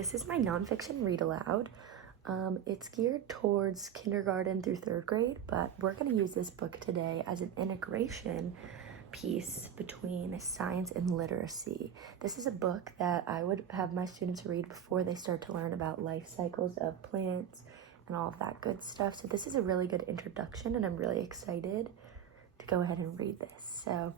This is my nonfiction read aloud. It's geared towards kindergarten through third grade, but we're going to use this book today as an integration piece between science and literacy. This is a book that I would have my students read before they start to learn about life cycles of plants and all of that good stuff. So this is a really good introduction, and I'm really excited to go ahead and read this. So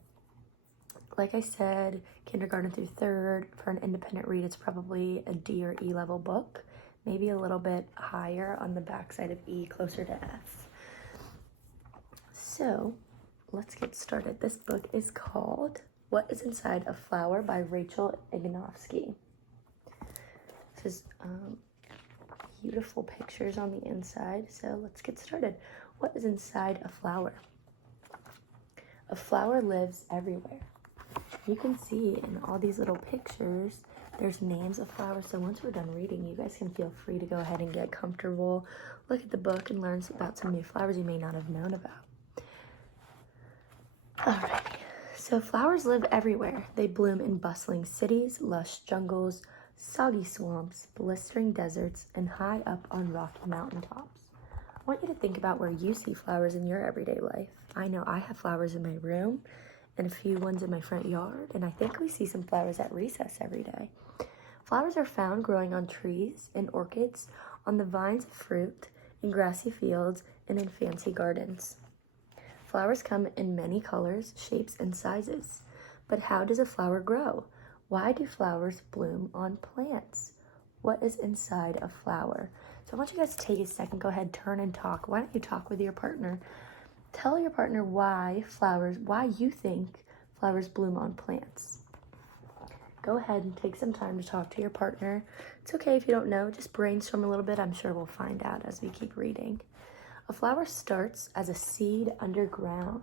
like I said, kindergarten through third, for an independent read, it's probably a D or E level book, maybe a little bit higher on the backside of E, closer to F. So let's get started. This book is called What is Inside a Flower by Rachel Ignofsky. This is beautiful pictures on the inside, so let's get started. What is inside a flower? A flower lives everywhere. You can see in all these little pictures, there's names of flowers. So once we're done reading, you guys can feel free to go ahead and get comfortable, look at the book, and learn about some new flowers you may not have known about. Alrighty, so flowers live everywhere. They bloom in bustling cities, lush jungles, soggy swamps, blistering deserts, and high up on rocky mountaintops. I want you to think about where you see flowers in your everyday life. I know I have flowers in my room and a few ones in my front yard, and I think we see some flowers at recess every day. Flowers are found growing on trees, in orchids, on the vines of fruit, in grassy fields, and in fancy gardens. Flowers come in many colors, shapes, and sizes. But how does a flower grow? Why do flowers bloom on plants? What is inside a flower? So I want you guys to take a second, go ahead, turn and talk. Why don't you talk with your partner? Tell your partner why you think flowers bloom on plants. Go ahead and take some time to talk to your partner. It's okay if you don't know, just brainstorm a little bit. I'm sure we'll find out as we keep reading. A flower starts as a seed underground.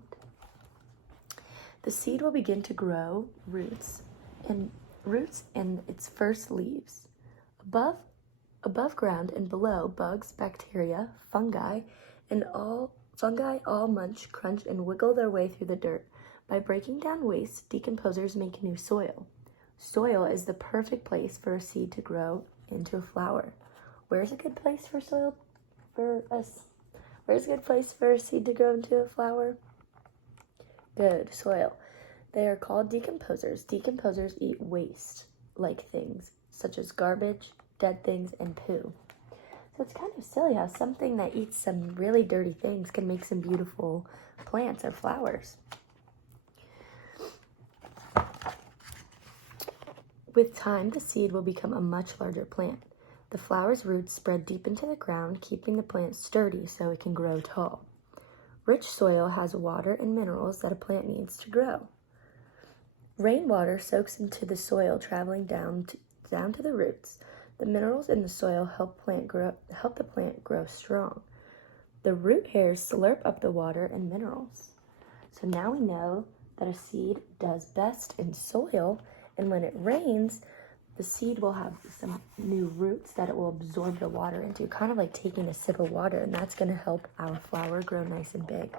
The seed will begin to grow roots in its first leaves. Above ground and below, bugs, bacteria, fungi all munch, crunch, and wiggle their way through the dirt. By breaking down waste, decomposers make new soil. Soil is the perfect place for a seed to grow into a flower. Where's a good place for a seed to grow into a flower? Good, soil. They are called decomposers. Decomposers eat waste-like things, such as garbage, dead things, and poo. So it's kind of silly how something that eats some really dirty things can make some beautiful plants or flowers. With time, the seed will become a much larger plant. The flower's roots spread deep into the ground, keeping the plant sturdy so it can grow tall. Rich soil has water and minerals that a plant needs to grow. Rainwater soaks into the soil, traveling down to the roots. The minerals in the soil help the plant grow strong. The root hairs slurp up the water and minerals. So now we know that a seed does best in soil, and when it rains, the seed will have some new roots that it will absorb the water into, kind of like taking a sip of water, and that's going to help our flower grow nice and big.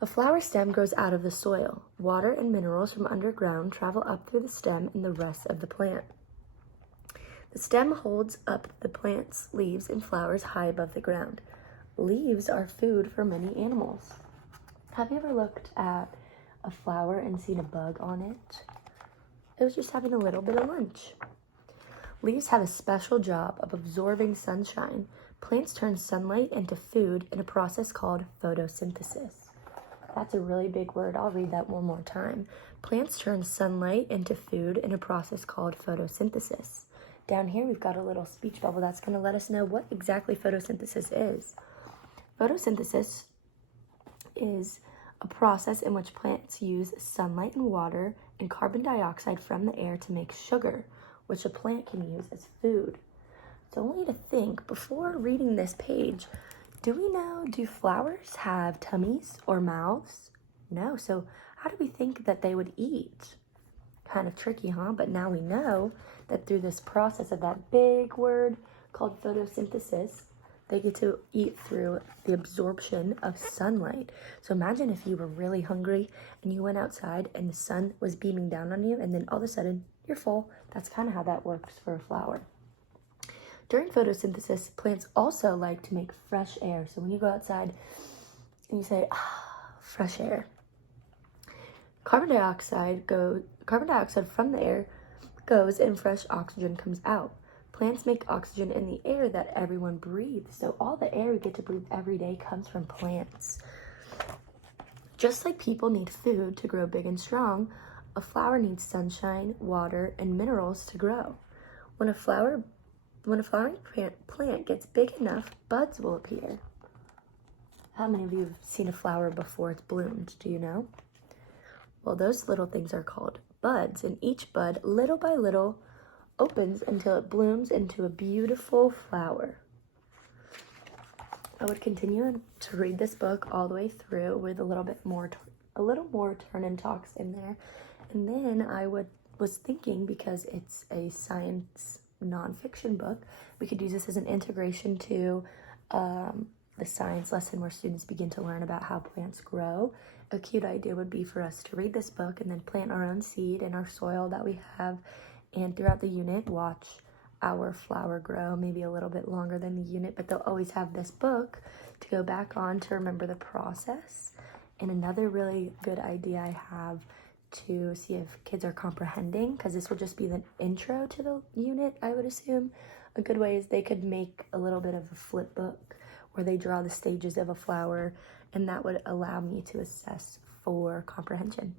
A flower stem grows out of the soil. Water and minerals from underground travel up through the stem and the rest of the plant. The stem holds up the plant's leaves and flowers high above the ground. Leaves are food for many animals. Have you ever looked at a flower and seen a bug on it? It was just having a little bit of lunch. Leaves have a special job of absorbing sunshine. Plants turn sunlight into food in a process called photosynthesis. That's a really big word. I'll read that one more time. Plants turn sunlight into food in a process called photosynthesis. Down here, we've got a little speech bubble that's going to let us know what exactly photosynthesis is. Photosynthesis is a process in which plants use sunlight and water and carbon dioxide from the air to make sugar, which a plant can use as food. So I want you to think, before reading this page, do flowers have tummies or mouths? No, so how do we think that they would eat? Kind of tricky, huh? But now we know that through this process of that big word called photosynthesis, they get to eat through the absorption of sunlight. So imagine if you were really hungry and you went outside and the sun was beaming down on you, and then all of a sudden you're full. That's kind of how that works for a flower. During photosynthesis, plants also like to make fresh air. So when you go outside and you say, fresh air, carbon dioxide from the air goes and fresh oxygen comes out. Plants make oxygen in the air that everyone breathes. So all the air we get to breathe every day comes from plants. Just like people need food to grow big and strong, a flower needs sunshine, water, and minerals to grow. When a flowering plant gets big enough, buds will appear. How many of you have seen a flower before it's bloomed? Do you know? Well, those little things are called buds, and each bud, little by little, opens until it blooms into a beautiful flower. I would continue to read this book all the way through with a little more turn and talks in there. And then I was thinking, because it's a science nonfiction book, we could use this as an integration to the science lesson where students begin to learn about how plants grow. A cute idea would be for us to read this book and then plant our own seed in our soil that we have, and throughout the unit watch our flower grow, maybe a little bit longer than the unit, but they'll always have this book to go back on to remember the process. And another really good idea I have to see if kids are comprehending, because this will just be the intro to the unit, I would assume. A good way is they could make a little bit of a flip book where they draw the stages of a flower, and that would allow me to assess for comprehension.